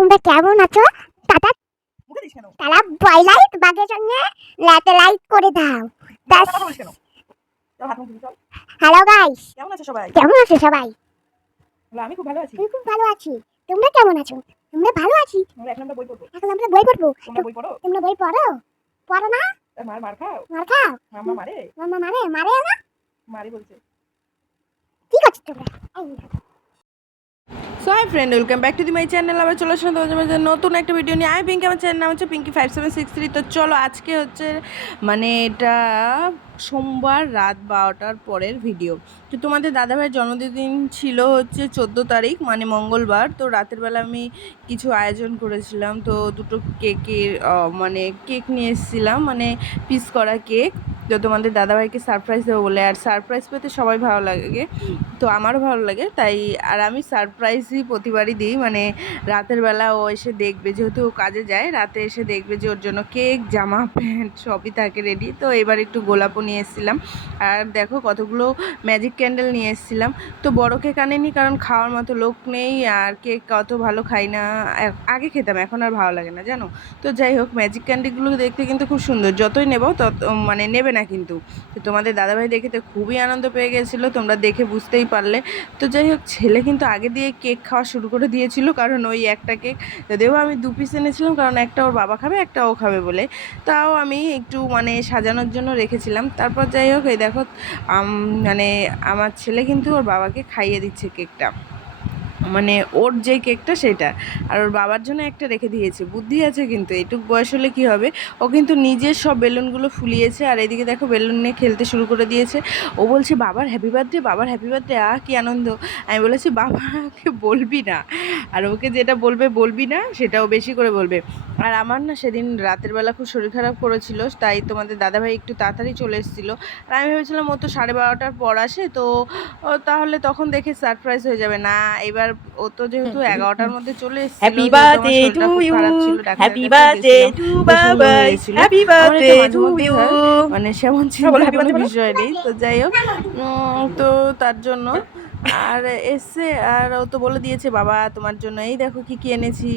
তোমরা কেমন আছো? দাদা তারা বয়লাইট বাগের সঙ্গে লাইট করে দাও। হ্যালো গাইস, কেমন আছো সবাই? কেমন আছো সবাই? আমি খুব ভালো আছি। আমি খুব ভালো আছি। তোমরা কেমন আছো? তোমরা ভালো আছি। এখন আমরা বই পড়বো। এখন আমরা বই পড়বো। তোমরা বই পড়ো? তোমরা বই পড়ো? পড়ো না? মার খাও? মার খাও? মাম্মা মারে? মাম্মা মারে? মারে না? মারে বলছে। কি করছো তোমরা? So hi friend, welcome back to the my channel. আবার চলে আসলাম তোমাদের মাঝে নতুন একটা ভিডিও নিয়ে। আমি পিঙ্কি, আমার চ্যানেল নাম হচ্ছে পিঙ্কি 5763। তো চলো, আজকে হচ্ছে মানে এটা সোমবার রাত 12টার পরের ভিডিও। তো তোমাদের দাদাভাইয়ের জন্মদিন ছিল হচ্ছে 14 তারিখ, মানে মঙ্গলবার। তো রাতের বেলা আমি কিছু আয়োজন করেছিলাম। তো দুটো কেকের মানে কেক নিয়ে এসেছিলাম, মানে পিস করা কেক। তো তোমাদের দাদাভাইকে সারপ্রাইজ দেবো বলে, আর সারপ্রাইজ পেতে সবাই ভালো লাগে, তো আমারও ভালো লাগে তাই। আর আমি সারপ্রাইজই প্রতিবারই দিই, মানে রাতের বেলা ও এসে দেখবে, যেহেতু ও কাজে যায়, রাতে এসে দেখবে যে ওর জন্য কেক, জামা প্যান্ট সবই থাকে রেডি। তো এবার একটু গোলাপও নিয়ে এসেছিলাম, আর দেখো কতগুলো ম্যাজিক ক্যান্ডেল নিয়ে এসেছিলাম। তো বড় কেক আনেনি, কারণ খাওয়ার মতো লোক নেই, আর কেক অত ভালো খাই না। আগে খেতাম, এখন আর ভালো লাগে না জানো। তো যাই হোক, ম্যাজিক ক্যান্ডেলগুলো দেখতে কিন্তু খুব সুন্দর, যতই নেব তত মানে নেবে না কিন্তু। তো তোমাদের দাদাভাই দেখে তো খুবই আনন্দ পেয়ে গেছিলো, তোমরা দেখে বুঝতেই পারলে। তো যাই হোক, ছেলে কিন্তু আগে দিয়ে কেক খাওয়া শুরু করে দিয়েছিল, কারণ ওই একটা কেক, যদিও আমি 2 পিস এনেছিলাম, কারণ একটা ওর বাবা খাবে, একটা ও খাবে বলে। তাও আমি একটু মানে সাজানোর জন্য রেখেছিলাম। তারপর যাই হোক, এই দেখো মানে আমার ছেলে কিন্তু ওর বাবাকে খাইয়ে দিচ্ছে কেকটা, মানে ওর যে কেকটা সেটা, আর ওর বাবার জন্য একটা রেখে দিয়েছে। বুদ্ধি আছে কিন্তু, এইটুক বয়স হলে কী হবে। ও কিন্তু নিজের সব বেলুনগুলো ফুলিয়েছে, আর এদিকে দেখো বেলুন নিয়ে খেলতে শুরু করে দিয়েছে। ও বলছে বাবার হ্যাপি বার্থডে, বাবার হ্যাপি বার্থডে, কী আনন্দ। আমি বলেছি বাবাকে বলবি না, আর ওকে যেটা বলবি না সেটাও বেশি করে বলবে। আর আমার না সেদিন রাতের বেলা খুব শরীর খারাপ করেছিল, তাই তোমাদের দাদাভাই একটু তাড়াতাড়ি চলে এসেছিলো। আর আমি ভেবেছিলাম ও তো 12:30টার পর আসে, তো তাহলে তখন দেখে সারপ্রাইজ হয়ে যাবে না। এবার ও তো যেহেতু 11টার মধ্যে চলে এসেছিল, হ্যাপি যেহেতু আমার বার্থডে শরীরটা টু খুব ইউ, খারাপ ছিল, ডাক্তারের হ্যাপি কাছে বার্থডে গেছিলাম, টু তো সুন্দর বাবাই, হয়ে গেছিল। হ্যাপি আমার বার্থডে এটা মাঝে টু মধ্যেই ইউ। হয়, মানে সেমন বলো চিন্তার হ্যাপি কোনো বার্থডে বলো। বিষয় নেই। তো যাই হোক, তো তার জন্য আর এসে, আর ও তো বলে দিয়েছে বাবা তোমার জন্য এই দেখো কী কী এনেছি।